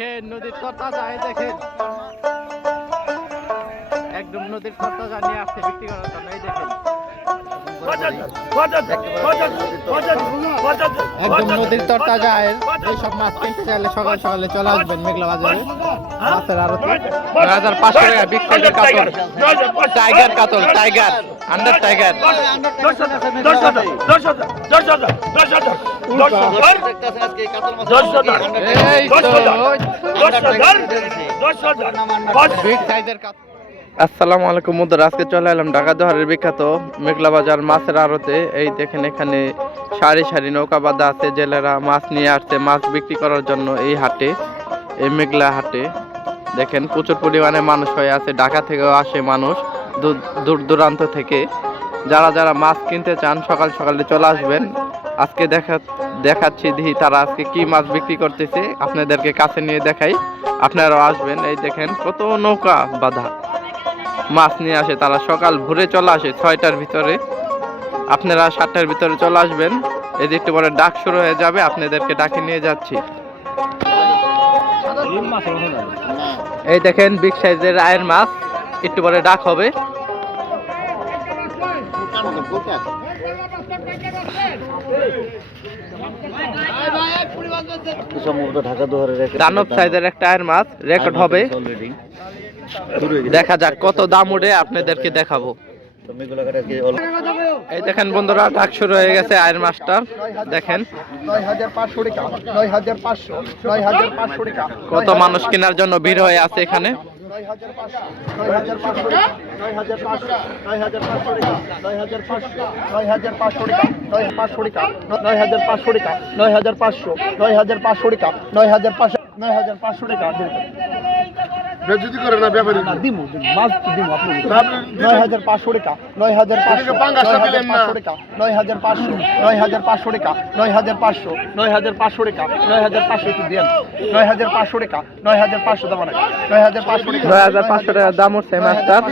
দেখেন নদীর তরতাজা যায় দেখেন। একদম নদীর তরতাজা নিয়ে আসছে বিক্রি করার জন্য এই দেখেন। একদম নদীর তরতাজা এর এইসব মাছ কিনতে চাইলে সকাল সকালে চলে আসবেন মেঘলা বাজারে। মাছের নয় হাজার পাঁচশো টাকা বিক্রি কাতল। টাইগার কাতল টাইগার। আন্ডার টাইগার আসসালামু আলাইকুম মুদার আজকে চলে এলাম ঢাকা দোহারের বিখ্যাত মেঘলা বাজার মাছের আড়তে এই দেখেন এখানে সারি সারি নৌকা বাঁধা আছে জেলেরা মাছ নিয়ে আসছে মাছ বিক্রি করার জন্য এই হাটে এই মেঘলা হাটে দেখেন প্রচুর পরিমাণে মানুষ হয়ে আছে ঢাকা থেকেও আসে মানুষ দূর- দূর দূরান্ত থেকে যারা যারা মাছ কিনতে চান সকাল সকালে চলে আসবেন। আজকে দেখা দেখাচ্ছি দেখি তারা আজকে কি মাছ বিক্রি করতেছে। আপনাদেরকে কাছে নিয়ে দেখাই। আপনারাও আসবেন। এই দেখেন কত নৌকা বাঁধা। মাছ নিয়ে আসে তারা। সকাল ভোরে চলে আসে ছয়টার ভিতরে। আপনারা সাতটার ভিতরে চলে আসবেন। এদিকে একটু পরে ডাক শুরু হয়ে যাবে। আপনাদেরকে ডাকে নিয়ে যাচ্ছি। এই দেখেন বিগ সাইজের আয়ের মাছ। একটু পরে ডাক হবে। দানব সাইজের একটা আয়ের মাছ রেকর্ড হবে। দেখা যাক কত দাম উঠে আপনাদেরকে দেখাবো। এই দেখেন বন্ধুরা ডাক শুরু হয়ে গেছে আয়ের মাছটা দেখেন। কত মানুষ কেনার জন্য ভিড় হয়ে আছে এখানে। নয় হাজার পাঁচশো নয় হাজার পাঁচশো টাকা। নয় হাজার পাঁচশো টাকা। নয় হাজার পাঁচশো নয় হাজার পাঁচশো টাকা। নয় টাকা হাজার পাঁচশো টাকা। নয় হাজার পাঁচশো টাকা। নয় হাজার পাঁচশো নয় হাজার পাঁচশো টাকা। বেজুতি করে না ব্যাপারী না দিমু মাছ দিমু আপনি নয় হাজার পাঁচশো টাকা নয় হাজার পাঁচশো পাঙ্গাসটা হাজার দিলেন না। পাঁচশো টাকা নয় হাজার পাঁচশো নয় হাজার পাঁচশো টাকা নয় হাজার পাঁচশো নয় হাজার পাঁচশো টাকা নয় হাজার পাঁচশো একটু দেন নয় হাজার পাঁচশো টাকা নয় হাজার পাঁচশো দাম না নয় হাজার পাঁচশো টাকা নয় হাজার পাঁচশো টাকা দাম হচ্ছে মাছটার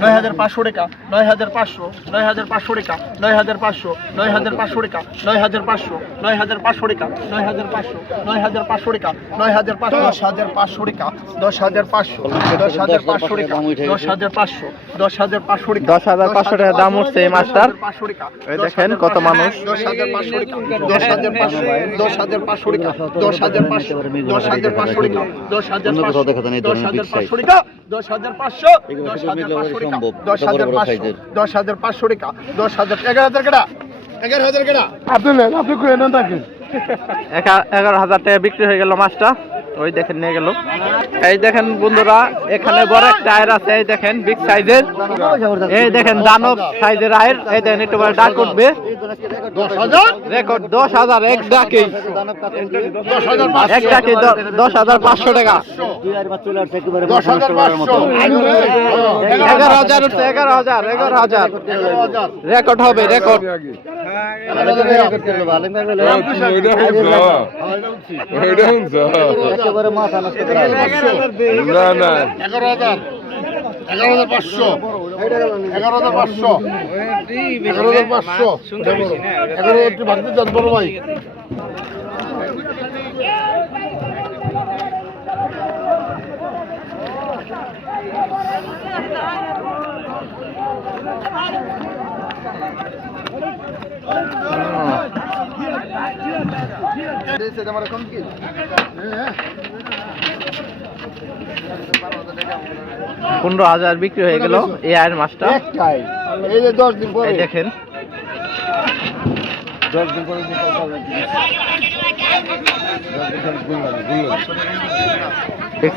নয় হাজার পাঁচশো টাকা নয় হাজার পাঁচশো নয় হাজার পাঁচশো টাকা নয় হাজার পাঁচশো নয় হাজার পাঁচশো টাকা নয় হাজার পাঁচশো নয় হাজার পাঁচশো টাকা নয় হাজার পাঁচশো নয় হাজার পাঁচশো টাকা নয় হাজার পাঁচশো দশ হাজার পাঁচশো টাকা দশ হাজার পাঁচশো দশ হাজার পাঁচশো টাকা দশ হাজার পাঁচশো দশ হাজার পাঁচশো টাকা দশ হাজার পাঁচশো টাকা দাম উঠছে এই মাছটার পাঁচশো টাকা দেখেন কত মানুষ দশ হাজার পাঁচশো টাকা দশ হাজার পাঁচশো দশ হাজার পাঁচশো টাকা দশ হাজার পাঁচশো দশ হাজার পাঁচশো টাকা দশ হাজার পাঁচশো দশ হাজার পাঁচশো টাকা দশ হাজার পাঁচশো দশ হাজার পাঁচশো টাকা সম্ভব, দশ হাজার পাঁচশো দশ হাজার পাঁচশো টাকা দশ হাজার এগারো হাজার কেটা এগারো হাজার কেটা আপনি নেন আপনি করে নেন তাকে। এগারো হাজার টাকা বিক্রি হয়ে গেল মাছটা। ওই দেখেন নিয়ে গেল। এই দেখেন বন্ধুরা এখানে বড় একটা আয়ের আছে এই দেখেন বিগ সাইজের এই দেখেন দানব সাইজের আয়ের। এই দেখেন একটু পরে ডাক উঠবে। রেকর্ড দশ হাজার এক ডাকেই এক ডাকে দশ হাজার পাঁচশো টাকা। এগারো হাজার উঠছে এগারো হাজার এগারো হাজার। রেকর্ড হবে রেকর্ড না না এগারো হাজার এগারো হাজার পাঁচশো এগারো হাজার পাঁচশো এগারো হাজার পাঁচশো এগারো হাজার ভাগতে চান বড় ভাই কি? পনেরো হাজার বিক্রি হয়ে গেল এই আয়ের মাছটা। এই যে দশ দিন পরে। দেখেন। দশ দিন পরে দিতে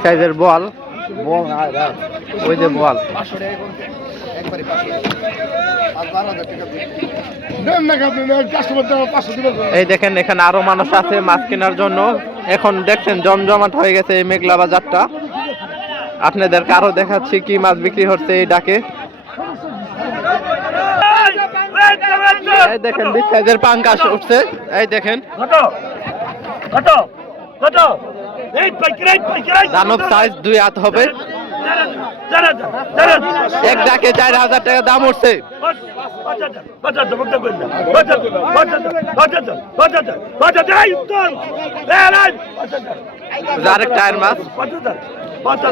সাইজের বল। বল ওই যে বল। একবারে এই দেখেন এখানে আরও মানুষ আছে মাছ কেনার জন্য। এখন দেখছেন জমজমাট হয়ে গেছে এই মেঘলা বাজারটা। আপনাদেরকে আরও দেখাচ্ছি কি মাছ বিক্রি হচ্ছে এই ডাকে। এই দেখেন বিগ সাইজের পাঙ্কাশ উঠছে। এই দেখেন। দানব সাইজ দুই হাত হবে। এক ডাকে চার হাজার টাকা দাম উঠছে। আরেক টায়ার মাছ।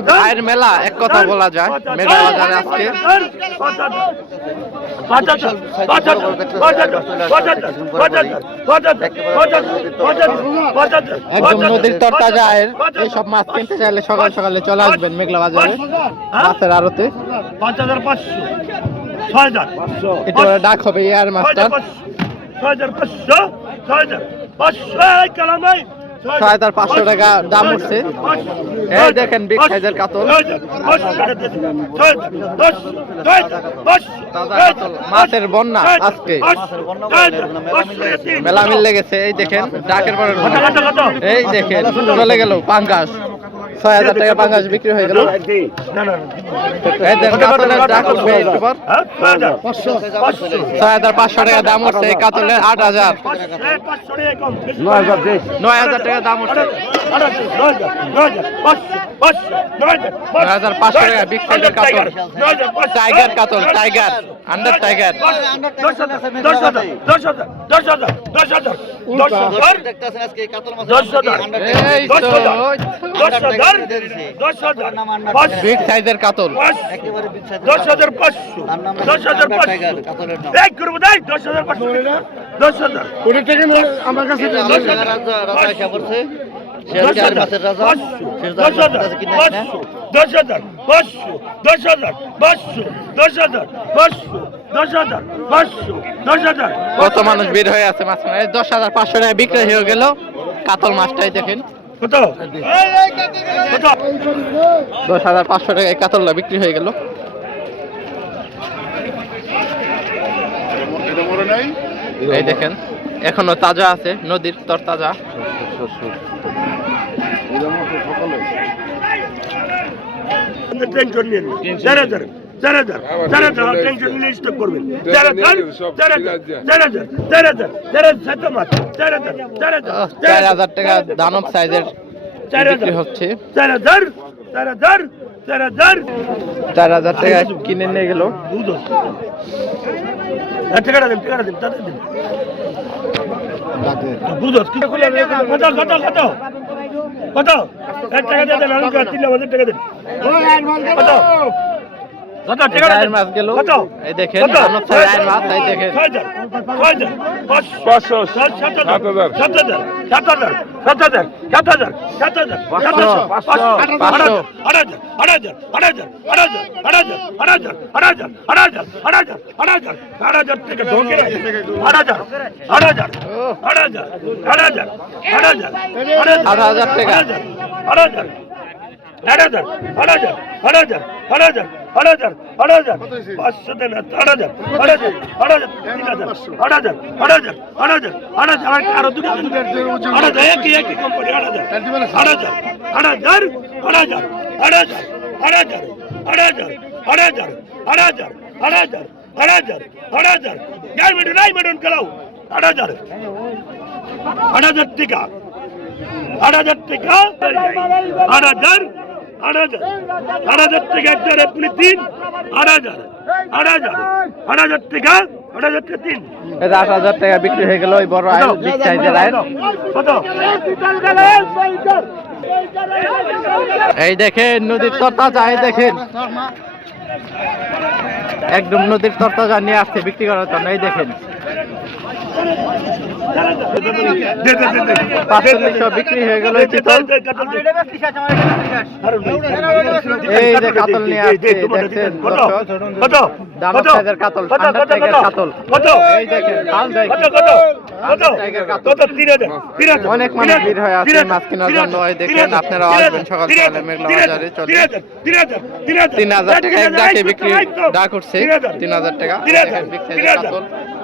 গায়ের মেলা এক কথা বলা যায় মেলা বাজারে আজকে একদম নদীর তরতাজা আয়ের এই সব মাছ কিনতে চাইলে সকাল সকালে চলে আসবেন মেঘলা বাজারে মাছের আরতে পাঁচ হাজার পাঁচশো ছয় এটা ডাক হবে এয়ার মাছটা ছয় হাজার পাঁচশো ছয় হাজার পাঁচশো ছয় হাজার পাঁচশো টাকা দাম উঠছে। এই দেখেন বিগ সাইজের কাতল। মাছের বন্যা আজকে। মেলা মিল লেগেছে, এই দেখেন, ডাকের পরে এই দেখেন, চলে গেল পাঙ্গাস। ছয় হাজার টাকা পাঙ্গাস বিক্রি হয়ে গেল। ছয় হাজার। পাঁচশো। টাকা দাম উঠছে এই কাতলের আট হাজার। নয় হাজার টাকা দাম উঠছে নয় হাজার পাঁচশো টাকা বিগ সাইজের কাতল। টাইগার কাতল টাইগার আন্ডার টাইগার দশ হাজার কত মানুষ বের হয়ে আছে মাছ দশ হাজার পাঁচশো টাকা বিক্রি হয়ে গেল। কাতল মাছটাই দেখেন। কত? দশ হাজার পাঁচশো টাকা এই কাতলটা বিক্রি হয়ে গেল। এই দেখেন এখনও তাজা আছে নদীর তর তাজা। টেনশন নিয়ে চার হাজার যারা যার যারা যার টেনশন নিয়ে স্টক করবেন। যারা যার যারা যারা যারা যারা যারা সাথে মাছ যারা যার যারা চার হাজার টাকা দানব সাইজের বিক্রি হচ্ছে। চার হাজার চার হাজার চার হাজার। চার হাজার টাকা কিনে নিয়ে গেল। টাকাটা দেন দিন দুধ কত এক টাকা দেন তিন হাজার টাকা দেন। কত মাছ গেল এই দেখেন মাছ এই দেখেন পাঁচশো সাত হাজার সাত হাজার সাত হাজার সাত হাজার সাত হাজার সাত টাকা আট হাজার আট হাজার পাঁচশো দেন আট হাজার আট হাজার আট হাজার তিন হাজার আট হাজার আট হাজার আট হাজার আট হাজার আরও দুটো আট হাজার একই একই কোম্পানি আট হাজার আট হাজার আট হাজার আট হাজার আট হাজার আট হাজার আট হাজার আট হাজার আট হাজার আট হাজার আট হাজার আট হাজার যাই মেডুন নাই মেডুন খেলাও আট হাজার আট হাজার টাকা আট হাজার টাকা আট হাজার আট হাজার আট হাজার টাকা একটা এপ্রিল তিন আট হাজার আট হাজার আট হাজার টাকা আট হাজার টাকা তিন আট হাজার টাকা বিক্রি হয়ে গেল ওই বড় বিগ সাইজের কত এই দেখেন নদীর তরতাজা এই দেখেন। একদম নদীর তরতাজা নিয়ে আসছে বিক্রি করার জন্য এই দেখেন। অনেক মানে ভিড় হয়ে আছে মাছ কেনার জন্য দেখেন আপনারা আসবেন সকাল তিন হাজার টাকা বিক্রি ডাক উঠছে তিন হাজার টাকা।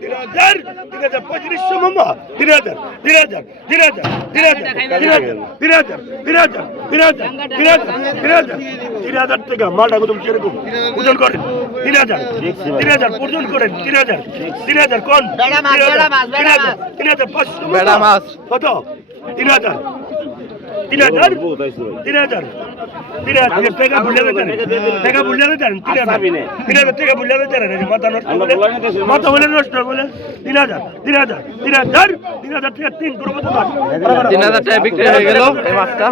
তিন হাজার তিন হাজার তিন হাজার তিন হাজার তিন হাজার তিন হাজার তিন হাজার পঁয়ত্রিশশো মামা তিন হাজার তিন হাজার তিন হাজার তিন হাজার তিন হাজার তিন হাজার তিন হাজার তিন হাজার তিন হাজার তিন হাজার। তিন হাজার টাকা মালটা কত সেরকম ওজন করেন। তিন হাজার। তিন হাজার ওজন করেন তিন হাজার। তিন হাজার কোন তিন হাজার। তিন হাজার পাঁচশো। কত তিন হাজার। তিন হাজার? তিন হাজার। তিন হাজার। টাকা ভুলে দেন টাকা ভুলে দেন তিন হাজার। তিন হাজার টাকা ভুলে দেন মাথা নষ্ট বলে মাথা বলে নষ্ট বলে। তিন হাজার। তিন হাজার। তিন হাজার। তিন হাজার টাকা তিন করে কত দাম? তিন হাজার টাকা বিক্রি হয়ে গেল। এই মাছটা।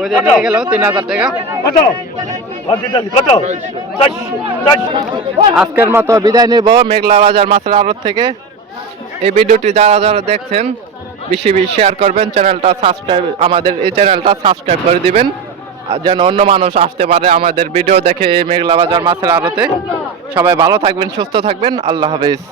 ওই যে নিয়ে গেল তিন হাজার টাকা। কত? আজকের মতো বিদায় নিব। মেঘলা বাজার মাছের আড়ত থেকে। এই ভিডিওটি যারা যারা দেখছেন বেশি বেশি শেয়ার করবেন চ্যানেলটা সাবস্ক্রাইব আমাদের এই চ্যানেলটা সাবস্ক্রাইব করে দিবেন যেন অন্য মানুষ আসতে পারে আমাদের ভিডিও দেখে এই মেঘলা বাজার মাছের আড়তে। সবাই ভালো থাকবেন, সুস্থ থাকবেন, আল্লাহ হাফেজ।